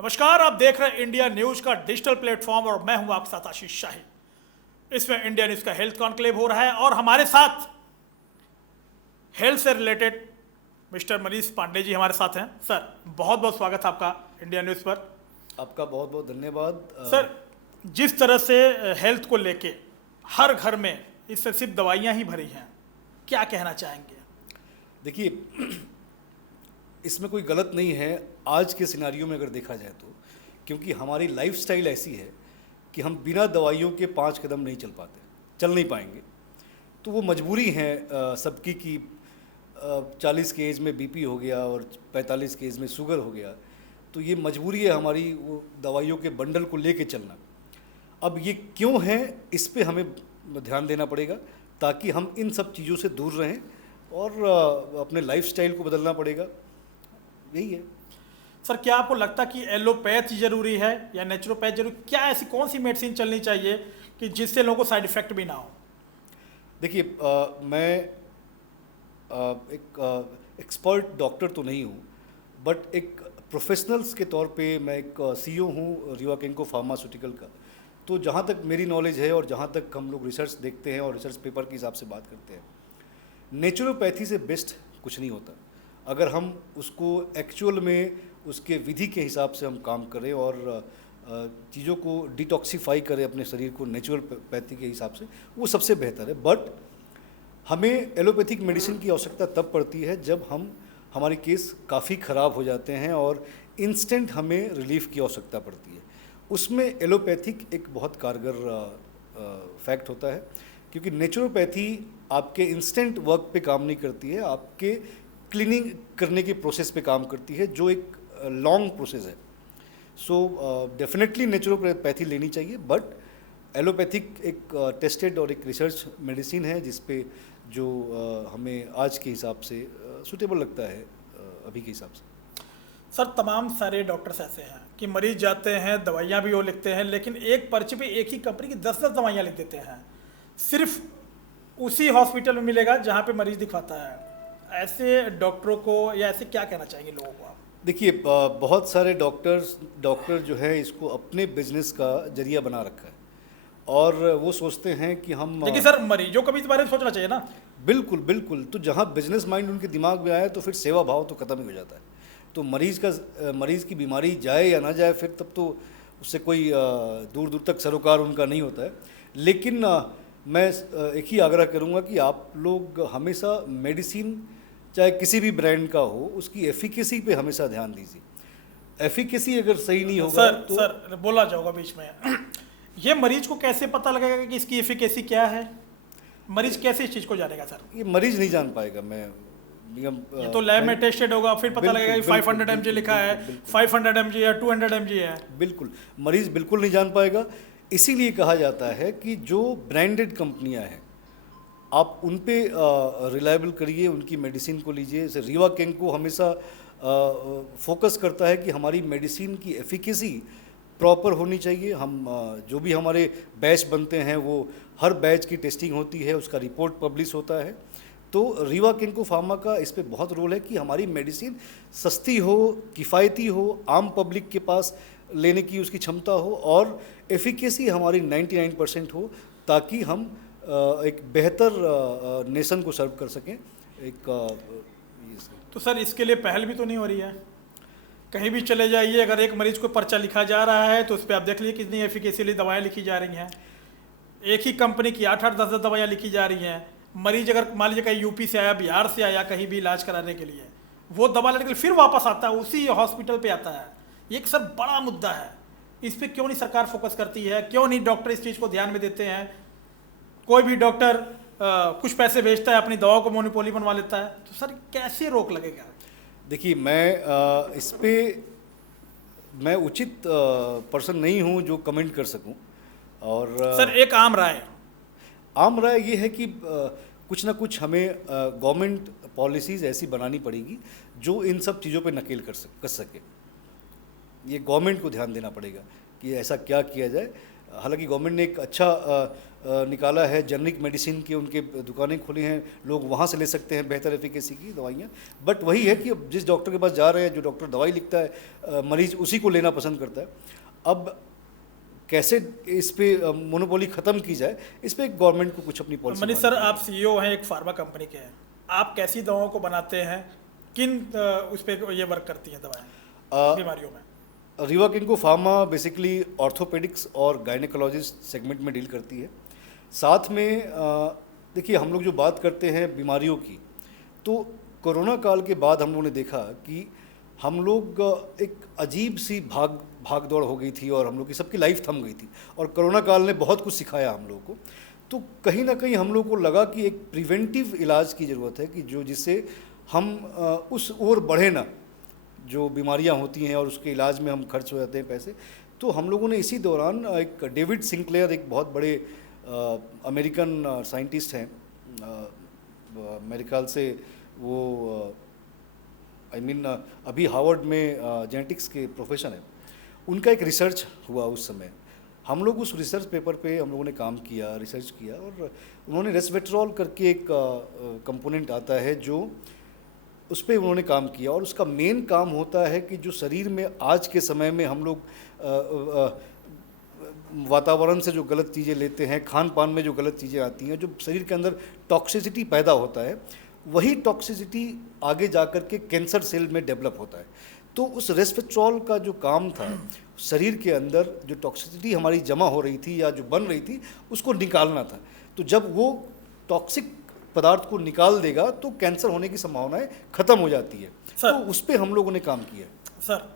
नमस्कार, आप देख रहे हैं इंडिया न्यूज का डिजिटल प्लेटफॉर्म और मैं हूं आपके साथ आशीष शाही। इसमें इंडिया न्यूज का हेल्थ कॉन्क्लेव हो रहा है और हमारे साथ हेल्थ से रिलेटेड मिस्टर मनीष पांडे जी हमारे साथ हैं। सर, बहुत बहुत स्वागत है आपका इंडिया न्यूज पर। आपका बहुत बहुत धन्यवाद। सर, जिस तरह से हेल्थ को लेके हर घर में इससे सिर्फ दवाइयाँ ही भरी हैं, क्या कहना चाहेंगे? देखिए, इसमें कोई गलत नहीं है आज के सिनारियों में अगर देखा जाए तो, क्योंकि हमारी लाइफस्टाइल ऐसी है कि हम बिना दवाइयों के 5 कदम नहीं चल पाते, चल नहीं पाएंगे। तो वो मजबूरी है सबकी कि 40 के एज में बीपी हो गया और 45 के एज में शुगर हो गया, तो ये मजबूरी है हमारी वो दवाइयों के बंडल को लेके चलना। अब ये क्यों है, इस पे हमें ध्यान देना पड़ेगा ताकि हम इन सब चीज़ों से दूर रहें और अपने लाइफस्टाइल को बदलना पड़ेगा। यही है। सर, क्या आपको लगता है कि एलोपैथ जरूरी है या नेचुरोपैथ जरूरी? क्या ऐसी कौन सी मेडिसिन चलनी चाहिए कि जिससे लोगों को साइड इफेक्ट भी ना हो? देखिए, मैं एक एक्सपर्ट डॉक्टर तो नहीं हूँ, बट एक प्रोफेशनल्स के तौर पे मैं एक सीईओ हूँ रीवा केंको फार्मास्यूटिकल का। तो जहाँ तक मेरी नॉलेज है और जहाँ तक हम लोग रिसर्च देखते हैं और रिसर्च पेपर के हिसाब से बात करते हैं, नेचुरोपैथी से बेस्ट कुछ नहीं होता। अगर हम उसको एक्चुअल में उसके विधि के हिसाब से हम काम करें और चीज़ों को डिटॉक्सीफाई करें अपने शरीर को नेचुरोपैथी के हिसाब से, वो सबसे बेहतर है। बट हमें एलोपैथिक मेडिसिन की आवश्यकता तब पड़ती है जब हमारे केस काफ़ी ख़राब हो जाते हैं और इंस्टेंट हमें रिलीफ की आवश्यकता पड़ती है। उसमें एलोपैथिक एक बहुत कारगर फैक्ट होता है, क्योंकि नेचुरोपैथी आपके इंस्टेंट वर्क पे काम नहीं करती है, आपके क्लीनिंग करने की प्रोसेस पे काम करती है, जो एक लॉन्ग प्रोसेस है। सो डेफिनेटली नेचुरोपैथी लेनी चाहिए, बट एलोपैथिक एक टेस्टेड और एक रिसर्च मेडिसिन है जिसपे जो हमें आज के हिसाब से सूटेबल लगता है अभी के हिसाब से। सर, तमाम सारे डॉक्टर्स ऐसे हैं कि मरीज जाते हैं, दवाइयाँ भी वो लिखते हैं, लेकिन एक पर्चे पे एक ही कंपनी की 10-10 दवाइयाँ लिख देते हैं। सिर्फ उसी हॉस्पिटल में मिलेगा जहाँ पे मरीज दिखाता है। ऐसे डॉक्टरों को या ऐसे क्या कहना चाहेंगे लोगों को आप? देखिए, बहुत सारे डॉक्टर जो है इसको अपने बिजनेस का जरिया बना रखा है और वो सोचते हैं कि हम। देखिए सर, मरीजों को भी इस बारे में सोचना चाहिए ना। बिल्कुल बिल्कुल। तो जहाँ बिजनेस माइंड उनके दिमाग में आए तो फिर सेवा भाव तो ख़त्म ही हो जाता है। तो मरीज़ की बीमारी जाए या ना जाए, फिर तब तो उससे कोई दूर दूर तक सरोकार उनका नहीं होता है। लेकिन मैं एक ही आग्रह करूँगा कि आप लोग हमेशा मेडिसिन चाहे किसी भी ब्रांड का हो, उसकी एफिकेसी पे हमेशा ध्यान दीजिए। एफिकेसी अगर सही नहीं होगा तो सर बोला जाओगा बीच में ये मरीज को कैसे पता लगेगा कि इसकी एफिकेसी क्या है? मरीज कैसे इस चीज़ को जानेगा सर? ये मरीज नहीं जान पाएगा। ये तो लैब में टेस्टेड होगा, फिर पता लगेगा कि 500 mg लिखा है, 500 mg या 200 mg है। बिल्कुल, मरीज बिल्कुल नहीं जान पाएगा। इसीलिए कहा जाता है कि जो ब्रांडेड कंपनियां हैं आप उन पे रिलायबल करिए, उनकी मेडिसिन को लीजिए। जैसे रीवा केंको हमेशा फोकस करता है कि हमारी मेडिसिन की एफिकेसी प्रॉपर होनी चाहिए। हम जो भी हमारे बैच बनते हैं वो हर बैच की टेस्टिंग होती है, उसका रिपोर्ट पब्लिश होता है। तो रीवा केंको फार्मा का इस पे बहुत रोल है कि हमारी मेडिसिन सस्ती हो, किफ़ायती हो, आम पब्लिक के पास लेने की उसकी क्षमता हो और एफिकेसी हमारी 99% हो, ताकि हम एक बेहतर नेशन को सर्व कर सकें। तो सर, इसके लिए पहल भी तो नहीं हो रही है? कहीं भी चले जाइए, अगर एक मरीज को पर्चा लिखा जा रहा है तो उस पर आप देख लीजिए कितनी एफिकेसीली दवाएं लिखी जा रही हैं। एक ही कंपनी की 8-8, 10-10 दवाइयाँ लिखी जा रही हैं। मरीज अगर मान लीजिए कहीं यूपी से आया, बिहार से आया, कहीं भी इलाज कराने के लिए, वो दवा लेने के लिए फिर वापस आता है, उसी हॉस्पिटल पे आता है। ये एक सर बड़ा मुद्दा है। इस पर क्यों नहीं सरकार फोकस करती है? क्यों नहीं डॉक्टर इस चीज़ को ध्यान में देते हैं? कोई भी डॉक्टर कुछ पैसे भेजता है, अपनी दवाओं को मोनोपोली बनवा लेता है। तो सर कैसे रोक लगेगा? देखिए, इस पे मैं उचित पर्सन नहीं हूँ जो कमेंट कर सकूँ। और सर, एक आम राय ये है कि कुछ ना कुछ हमें गवर्नमेंट पॉलिसीज़ ऐसी बनानी पड़ेगी जो इन सब चीज़ों पे नकेल कर सके। ये गवर्नमेंट को ध्यान देना पड़ेगा कि ऐसा क्या किया जाए। हालांकि गवर्नमेंट ने एक अच्छा निकाला है, जेनरिक मेडिसिन की उनके दुकानें खुली हैं, लोग वहाँ से ले सकते हैं बेहतर एफिकेसी की दवाइयाँ। बट वही है कि अब जिस डॉक्टर के पास जा रहे हैं, जो डॉक्टर दवाई लिखता है, मरीज़ उसी को लेना पसंद करता है। अब कैसे इस पे मोनोपोली ख़त्म की जाए, इस पे गवर्नमेंट को कुछ अपनी पॉलिसी। मनीष सर, आप सीईओ हैं एक फार्मा कंपनी के हैं, आप कैसी दवाओं को बनाते हैं, किन उस पर ये वर्क करती हैं दवाएं बीमारियों में? Rewa Kinko pharma basically orthopaedics और गायनेकोलॉजिस्ट सेगमेंट में डील करती है। साथ में देखिए, हम लोग जो बात करते हैं बीमारियों की, तो कोरोना काल के बाद हम लोगों ने देखा कि हम लोग एक अजीब सी भाग दौड़ हो गई थी और हम लोग की सबकी लाइफ थम गई थी, और कोरोना काल ने बहुत कुछ सिखाया हम लोगों को। तो कहीं ना कहीं हम लोग को लगा कि एक प्रिवेंटिव इलाज की ज़रूरत है, कि जिससे हम उस ओर बढ़े ना, जो बीमारियां होती हैं और उसके इलाज में हम खर्च हो जाते हैं पैसे। तो हम लोगों ने इसी दौरान एक डेविड सिंक्लेयर, एक बहुत बड़े अमेरिकन साइंटिस्ट हैं, मेरे ख्याल से वो अभी हार्वर्ड में जेनेटिक्स के प्रोफेसर हैं, उनका एक रिसर्च हुआ उस समय। हम लोग उस रिसर्च पेपर पे हम लोगों ने काम किया, रिसर्च किया, और उन्होंने रेस्वेट्रॉल करके एक कंपोनेंट आता है, जो उस पर उन्होंने काम किया, और उसका मेन काम होता है कि जो शरीर में आज के समय में हम लोग वातावरण से जो गलत चीज़ें लेते हैं, खान पान में जो गलत चीज़ें आती हैं, जो शरीर के अंदर टॉक्सिसिटी पैदा होता है, वही टॉक्सिसिटी आगे जाकर के कैंसर सेल में डेवलप होता है। तो उस रेस्वेट्रॉल का जो काम था, शरीर के अंदर जो टॉक्सिसिटी हमारी जमा हो रही थी या जो बन रही थी, उसको निकालना था। तो जब वो टॉक्सिक पदार्थ को निकाल देगा तो कैंसर होने की संभावनाएं खत्म हो जाती है। तो उस पर हम लोगों ने काम किया। सर,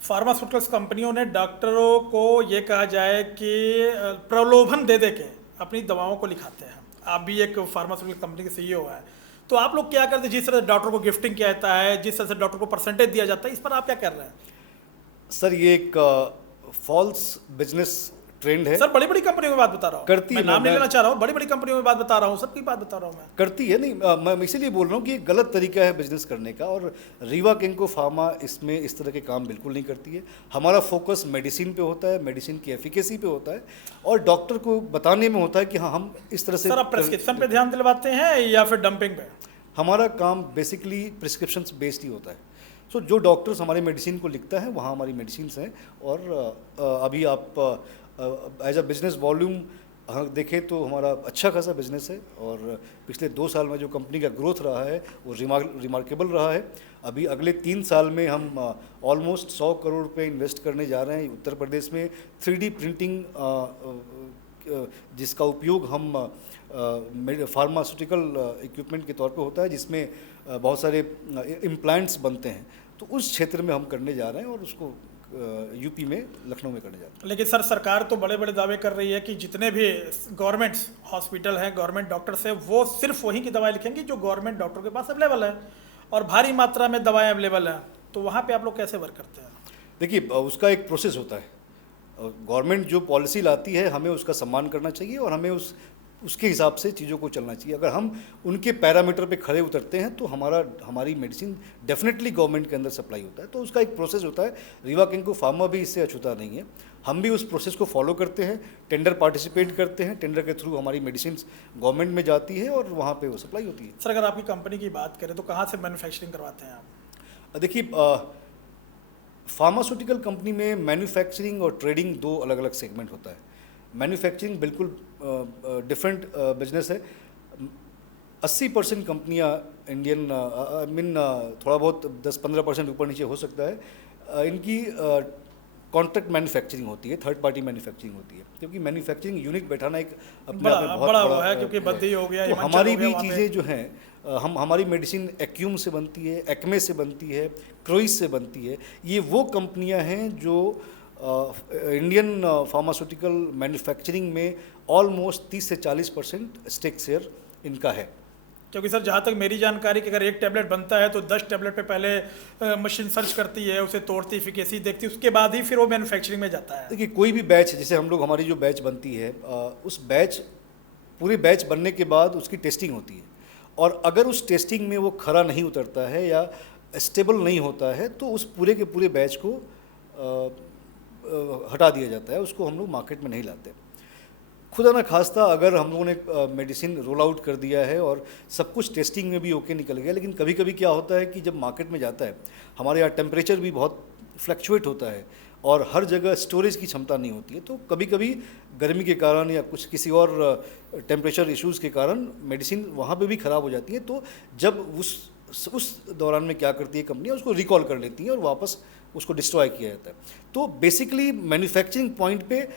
फार्मास्यूटिकल्स कंपनियों ने डॉक्टरों को ये कहा जाए कि प्रलोभन दे दे के अपनी दवाओं को लिखाते हैं। आप भी एक फार्मास्यूटिकल कंपनी के सीईओ हैं, तो आप लोग क्या करते हैं? जिस तरह डॉक्टर को गिफ्टिंग किया जाता है, जिस तरह से डॉक्टर को परसेंटेज दिया जाता है, इस पर आप क्या कर रहे हैं? सर, ये एक फॉल्स बिजनेस ट्रेंड है। सर, बड़ी बड़ी कंपनियों में बात बता रहा हूँ, करती मैं नाम नहीं लेना चाह रहा हूँ, बड़ी बड़ी कंपनियों में बात बता रहा हूँ, सबकी बात बता रहा हूँ मैं। करती है, नहीं, मैं इसीलिए बोल रहा हूँ कि एक गलत तरीका है बिजनेस करने का, और रीवा किंको फार्मा इसमें इस तरह के काम बिल्कुल नहीं करती है। हमारा फोकस मेडिसिन पे होता है, मेडिसिन की एफिकेसी पे होता है, और डॉक्टर को बताने में होता है कि हाँ, हम इस तरह से। सर, आप प्रेस्क्रिप्शन पे ध्यान दिलवाते हैं या फिर डंपिंग पे? हमारा काम बेसिकली प्रिस्क्रिप्शन बेस्ड ही होता है। सो जो डॉक्टर्स हमारे मेडिसिन को लिखता है, वहाँ हमारी मेडिसिन हैं। और अभी आप एज अ बिजनेस वॉल्यूम देखें तो हमारा अच्छा खासा बिजनेस है, और पिछले 2 साल में जो कंपनी का ग्रोथ रहा है वो रिमार्केबल रहा है। अभी अगले 3 साल में हम ऑलमोस्ट 100 करोड़ रुपए इन्वेस्ट करने जा रहे हैं उत्तर प्रदेश में। 3D प्रिंटिंग जिसका उपयोग हम फार्मास्यूटिकल इक्विपमेंट के तौर पे होता है, जिसमें बहुत सारे इम्प्लांट्स बनते हैं, तो उस क्षेत्र में हम करने जा रहे हैं, और उसको यूपी में, लखनऊ में करने जाते हैं। लेकिन सर, सरकार तो बड़े बड़े दावे कर रही है कि जितने भी गवर्नमेंट्स हॉस्पिटल हैं, गवर्नमेंट डॉक्टर्स हैं, वो सिर्फ वहीं की दवाएं लिखेंगी जो गवर्नमेंट डॉक्टर के पास अवेलेबल है, और भारी मात्रा में दवाएं अवेलेबल हैं। तो वहाँ पे आप लोग कैसे वर्क करते हैं? देखिए, उसका एक प्रोसेस होता है। गवर्नमेंट जो पॉलिसी लाती है, हमें उसका सम्मान करना चाहिए, और हमें उसके हिसाब से चीज़ों को चलना चाहिए। अगर हम उनके पैरामीटर पे खड़े उतरते हैं तो हमारी मेडिसिन डेफिनेटली गवर्नमेंट के अंदर सप्लाई होता है। तो उसका एक प्रोसेस होता है। रीवा किंको फार्मा भी इससे अछूता नहीं है। हम भी उस प्रोसेस को फॉलो करते हैं, टेंडर पार्टिसिपेट करते हैं, टेंडर के थ्रू हमारी मेडिसिन गवर्नमेंट में जाती है और वहाँ पे वो सप्लाई होती है। सर, अगर आपकी कंपनी की बात करें तो कहाँ से मैन्युफैक्चरिंग करवाते हैं आप? देखिए, फार्मास्यूटिकल कंपनी में मैन्युफैक्चरिंग और ट्रेडिंग 2 अलग अलग सेगमेंट होता है। मैन्युफैक्चरिंग बिल्कुल डिफरेंट बिजनेस है। 80% कंपनियां इंडियन, थोड़ा बहुत 10-15% ऊपर नीचे हो सकता है, इनकी कॉन्ट्रैक्ट मैन्युफैक्चरिंग होती है, थर्ड पार्टी मैन्युफैक्चरिंग होती है, क्योंकि मैन्युफैक्चरिंग यूनिट बैठाना एक अपने आप में बहुत बड़ा है, क्योंकि बद्दी हो गया। तो हमारी भी चीज़ें जो हैं, हमारी मेडिसिन एक्यूम से बनती है, एक्मे से बनती है, क्रोइस से बनती है। ये वो कंपनियां हैं जो इंडियन फार्मास्यूटिकल मैन्युफैक्चरिंग में ऑलमोस्ट 30 से 40% स्टेक शेयर इनका है। क्योंकि सर, जहाँ तक मेरी जानकारी कि अगर एक टैबलेट बनता है तो 10 टैबलेट पे पहले मशीन सर्च करती है, उसे तोड़ती, एफिकेसी देखती है, उसके बाद ही फिर वो मैन्युफैक्चरिंग में जाता है। देखिए, कोई भी बैच, जैसे हम लोग, हमारी जो बैच बनती है, उस बैच, पूरे बैच बनने के बाद उसकी टेस्टिंग होती है, और अगर उस टेस्टिंग में वो खरा नहीं उतरता है या स्टेबल नहीं होता है तो उस पूरे के पूरे बैच को हटा दिया जाता है, उसको हम लोग मार्केट में नहीं लाते। खुदा ना खास्ता अगर हम लोगों ने मेडिसिन रोल आउट कर दिया है और सब कुछ टेस्टिंग में भी ओके निकल गया, लेकिन कभी कभी क्या होता है कि जब मार्केट में जाता है, हमारे यहाँ टेम्परेचर भी बहुत फ्लक्चुएट होता है और हर जगह स्टोरेज की क्षमता नहीं होती है, तो कभी कभी गर्मी के कारण या कुछ किसी और टेम्परेचर इश्यूज़ के कारण मेडिसिन वहाँ पे भी ख़राब हो जाती है। तो जब उस दौरान में क्या करती है कंपनी, उसको रिकॉल कर लेती है और वापस उसको डिस्ट्रॉय किया जाता है। तो बेसिकली मैन्युफैक्चरिंग पॉइंट पे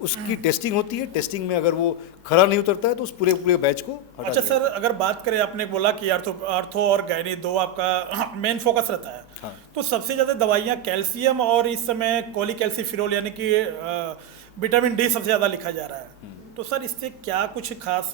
उसकी टेस्टिंग होती है, टेस्टिंग में अगर वो खरा नहीं उतरता है तो उस पूरे पूरे बैच को हटा अच्छा दिया। सर, अगर बात करें, आपने बोला कि आर्थो और गायनी दो आपका मेन फोकस रहता है। हाँ। तो सबसे ज़्यादा दवाइयाँ कैल्शियम और इस समय कोलिकैल्सिफेरॉल यानी कि विटामिन डी सबसे ज़्यादा लिखा जा रहा है। तो सर इससे क्या कुछ खास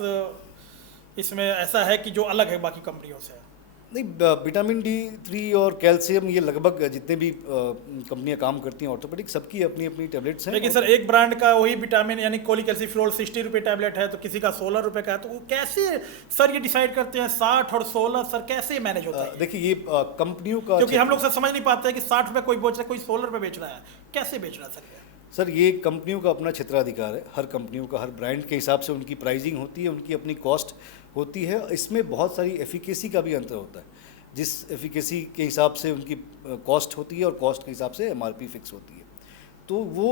इसमें ऐसा है कि जो अलग है बाकी कंपनियों से? नहीं, विटामिन D3 और कैल्शियम ये लगभग जितने भी कंपनियां काम करती हैं ऑर्थोपेडिक, सबकी अपनी अपनी टैबलेट्स हैं। लेकिन सर एक ब्रांड का वही विटामिन यानी कोलिकैल्सिफेरॉल 60 रुपये टैबलेट है, तो किसी का 16 रुपये का है, तो वो कैसे सर ये डिसाइड करते हैं 60 और 16? सर कैसे मैनेज होता है? देखिए ये कंपनियों का, क्योंकि हम लोग सर समझ नहीं पाते हैं कि 60 रुपये कोई बेच रहा है, कोई 16 रुपये बेच रहा है, कैसे बेच रहा है सर ये? सर ये कंपनियों का अपना क्षेत्राधिकार है। हर कंपनियों का हर ब्रांड के हिसाब से उनकी प्राइसिंग होती है, उनकी अपनी कॉस्ट होती है। इसमें बहुत सारी एफिकेसी का भी अंतर होता है। जिस एफिकेसी के हिसाब से उनकी कॉस्ट होती है और कॉस्ट के हिसाब से MRP फिक्स होती है, तो वो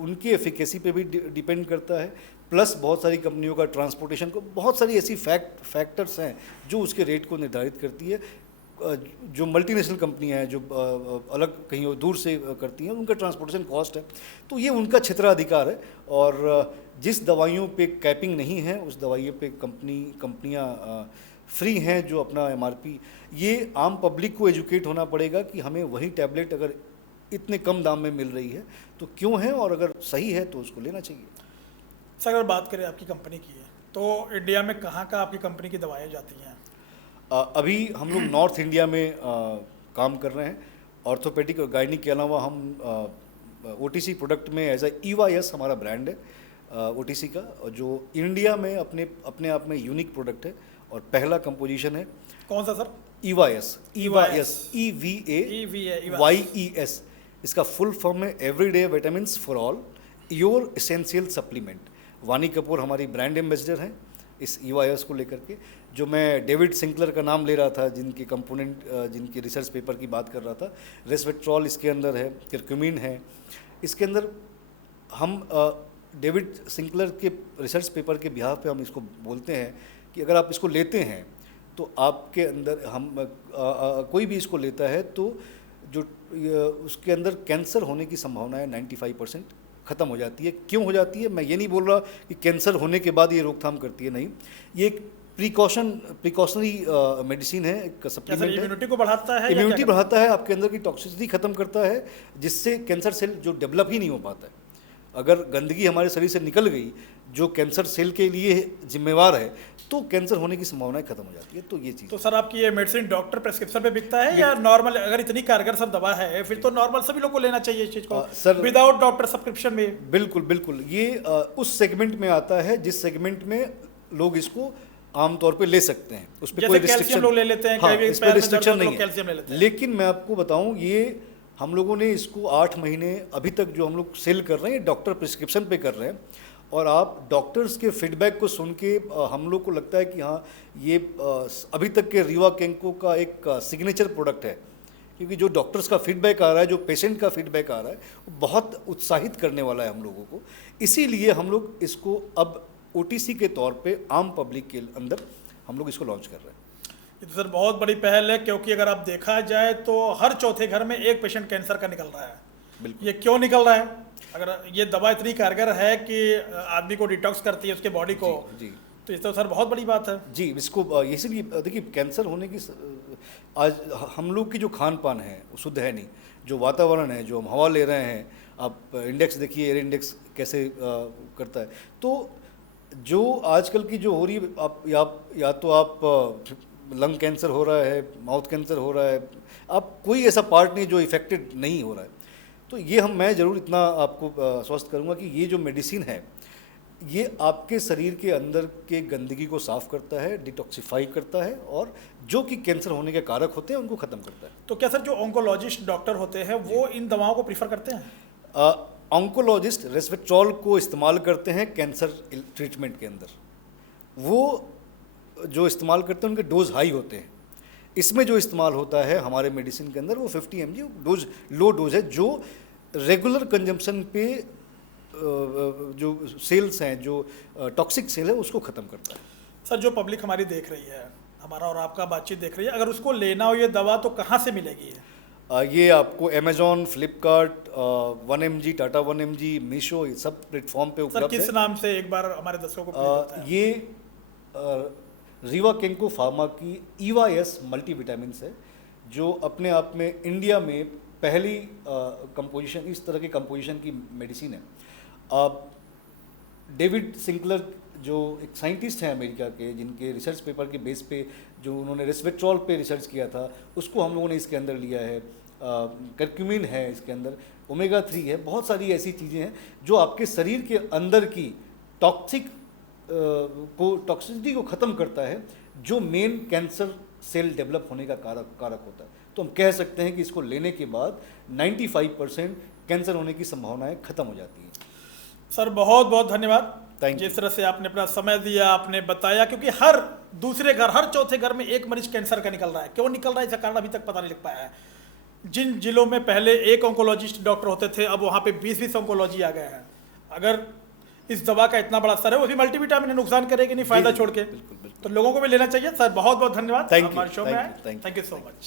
उनकी एफिकेसी पे भी डिपेंड करता है। प्लस बहुत सारी कंपनियों का ट्रांसपोर्टेशन को, बहुत सारी ऐसी फैक्टर्स हैं जो उसके रेट को निर्धारित करती है। जो मल्टीनेशनल कंपनियां हैं जो अलग कहीं और दूर से करती हैं, उनका ट्रांसपोर्टेशन कॉस्ट है, तो ये उनका क्षेत्राधिकार है। और जिस दवाइयों पे कैपिंग नहीं है उस दवाइयों पे कंपनियां फ्री हैं जो अपना MRP। ये आम पब्लिक को एजुकेट होना पड़ेगा कि हमें वही टैबलेट अगर इतने कम दाम में मिल रही है तो क्यों है, और अगर सही है तो उसको लेना चाहिए। सर अगर बात करें आपकी कंपनी की है, तो इंडिया में कहाँ का आपकी कंपनी की दवाएं जाती हैं? अभी हम लोग नॉर्थ इंडिया में काम कर रहे हैं। ऑर्थोपेडिक और गायनिक के अलावा हम OTC प्रोडक्ट में एज EYS हमारा ब्रांड है OTC का, और जो इंडिया में अपने आप में यूनिक प्रोडक्ट है और पहला कंपोजिशन है। कौन सा सर? EYS EVAYES। इसका फुल फॉर्म है everyday vitamins for all your essential supplement. वानी कपूर हमारी ब्रांड एम्बेसडर हैं इस EYS को लेकर के। जो मैं डेविड सिंकलर का नाम ले रहा था, जिनके कंपोनेंट जिनके रिसर्च पेपर की बात कर रहा था, रेस्वेट्रॉल इसके अंदर है, करक्यूमिन है इसके अंदर। हम डेविड सिंकलर के रिसर्च पेपर के बिहाफ पे हम इसको बोलते हैं कि अगर आप इसको लेते हैं तो आपके अंदर कोई भी इसको लेता है तो जो उसके अंदर कैंसर होने की संभावना है 95% ख़त्म हो जाती है। क्यों हो जाती है? मैं ये नहीं बोल रहा कि कैंसर होने के बाद ये रोकथाम करती है, नहीं, ये एक प्रिकॉशनरी मेडिसिन है, एक सप्लीमेंट है। इम्यूनिटी को बढ़ाता है, इम्यूनिटी बढ़ाता है, आपके अंदर की टॉक्सिसिटी खत्म करता है, जिससे कैंसर सेल जो डेवलप ही नहीं हो पाता है। अगर गंदगी हमारे शरीर से निकल गई जो कैंसर सेल के लिए जिम्मेवार है, तो कैंसर होने की संभावना खत्म हो जाती है। तो ये चीज़। तो सर आपकी ये मेडिसिन डॉक्टर प्रिस्क्रिप्शन पे बिकता है या नॉर्मल? अगर इतनी कारगर सर दवा है फिर तो नॉर्मल सभी लोग को लेना चाहिए इस चीज़ को, सर विदाउट डॉक्टर सब्सक्रिप्शन में। बिल्कुल बिल्कुल, ये उस सेगमेंट में आता है जिस सेगमेंट में लोग इसको आमतौर पे ले सकते हैं। उस पर कोई रिस्ट्रिक्शन लोग ले लेते हैं, हाँ, इस पर रिस्ट्रिक्शन नहीं कैल्शियम ले लेते है। हैं। लेकिन मैं आपको बताऊं, ये हम लोगों ने इसको 8 महीने अभी तक जो हम लोग सेल कर रहे हैं डॉक्टर प्रिस्क्रिप्शन पे कर रहे हैं, और आप डॉक्टर्स के फीडबैक को सुन के हम लोग को लगता है कि हाँ ये अभी तक के रीवा केंको का एक सिग्नेचर प्रोडक्ट है। क्योंकि जो डॉक्टर्स का फीडबैक आ रहा है, जो पेशेंट का फीडबैक आ रहा है, वो बहुत उत्साहित करने वाला है हम लोगों को। इसीलिए हम लोग इसको अब OTC के तौर पे आम पब्लिक के अंदर हम लोग इसको लॉन्च कर रहे हैं। ये तो सर बहुत बड़ी पहल है, क्योंकि अगर आप देखा जाए तो हर चौथे घर में एक पेशेंट कैंसर का निकल रहा है। बिल्कुल। ये क्यों निकल रहा है? अगर ये दवा इतनी कारगर है कि आदमी को डिटॉक्स करती है उसके बॉडी को, जी तो ये तो सर बहुत बड़ी बात है। जी, इसको इसीलिए देखिए, कैंसर होने की आज हम लोग की जो खान पान है वो शुद्ध है नहीं, जो वातावरण है, जो हम हवा ले रहे हैं, आप इंडेक्स देखिए, एयर इंडेक्स कैसे करता है। तो जो आजकल की जो हो रही है, आप या तो आप लंग कैंसर हो रहा है, माउथ कैंसर हो रहा है, आप कोई ऐसा पार्ट नहीं जो इफेक्टेड नहीं हो रहा है। तो ये मैं ज़रूर इतना आपको आश्वस्त करूँगा कि ये जो मेडिसिन है ये आपके शरीर के अंदर के गंदगी को साफ़ करता है, डिटॉक्सिफाई करता है, और जो कि कैंसर होने के कारक होते हैं उनको ख़त्म करता है। तो क्या सर जो ऑन्कोलॉजिस्ट डॉक्टर होते हैं वो इन दवाओं को प्रीफर करते हैं? ऑन्कोलॉजिस्ट रेस्वेट्रॉल को इस्तेमाल करते हैं कैंसर ट्रीटमेंट के अंदर। वो जो इस्तेमाल करते हैं उनके डोज हाई होते हैं। इसमें जो इस्तेमाल होता है हमारे मेडिसिन के अंदर वो 50 mg डोज, लो डोज है, जो रेगुलर कंजम्पशन पे जो सेल्स हैं, जो टॉक्सिक सेल है, उसको ख़त्म करता है। सर, जो पब्लिक हमारी देख रही है, हमारा और आपका बातचीत देख रही है, अगर उसको लेना हो ये दवा तो कहाँ से मिलेगी? ये आपको Amazon, Flipkart, 1mg, Tata 1mg, Meesho, ये सब प्लेटफॉर्म पे सर, उपलब्ध किस है। नाम से एक बार हमारे दर्शकों को please बताएं। ये रीवा केंको फार्मा की ईवा एस मल्टीविटामिन्स है, जो अपने आप में इंडिया में पहली कंपोजिशन, इस तरह की कंपोजिशन की मेडिसिन है। डेविड सिंकलर जो एक साइंटिस्ट हैं अमेरिका के, जिनके रिसर्च पेपर के बेस पे जो उन्होंने रेस्वेट्रॉल पे रिसर्च किया था, उसको हम लोगों ने इसके अंदर लिया है। करक्यूमिन है इसके अंदर, ओमेगा 3 है, बहुत सारी ऐसी चीज़ें हैं जो आपके शरीर के अंदर की टॉक्सिसिटी को ख़त्म करता है, जो मेन कैंसर सेल डेवलप होने का कारक होता है। तो हम कह सकते हैं कि इसको लेने के बाद 95% कैंसर होने की संभावनाएं खत्म हो जाती हैं। सर, बहुत बहुत धन्यवाद। Thank जिस तरह से आपने अपना समय दिया, आपने बताया, क्योंकि हर दूसरे घर, हर चौथे घर में एक मरीज कैंसर का निकल रहा है। क्यों निकल रहा है, इसका कारण अभी तक पता नहीं लग पाया है। जिन जिलों में पहले एक ऑन्कोलॉजिस्ट डॉक्टर होते थे, अब वहाँ पे 20-20 ऑन्कोलॉजी आ गए हैं। अगर इस दवा का इतना बड़ा असर है, वो भी मल्टीविटामिन है, नुकसान करेगी नहीं फायदा छोड़ के, बिल्कुल, बिल्कुल। तो लोगों को भी लेना चाहिए। सर, बहुत बहुत धन्यवाद Thank you, हमारे शो में thank आए। you, thank you, thank you so much.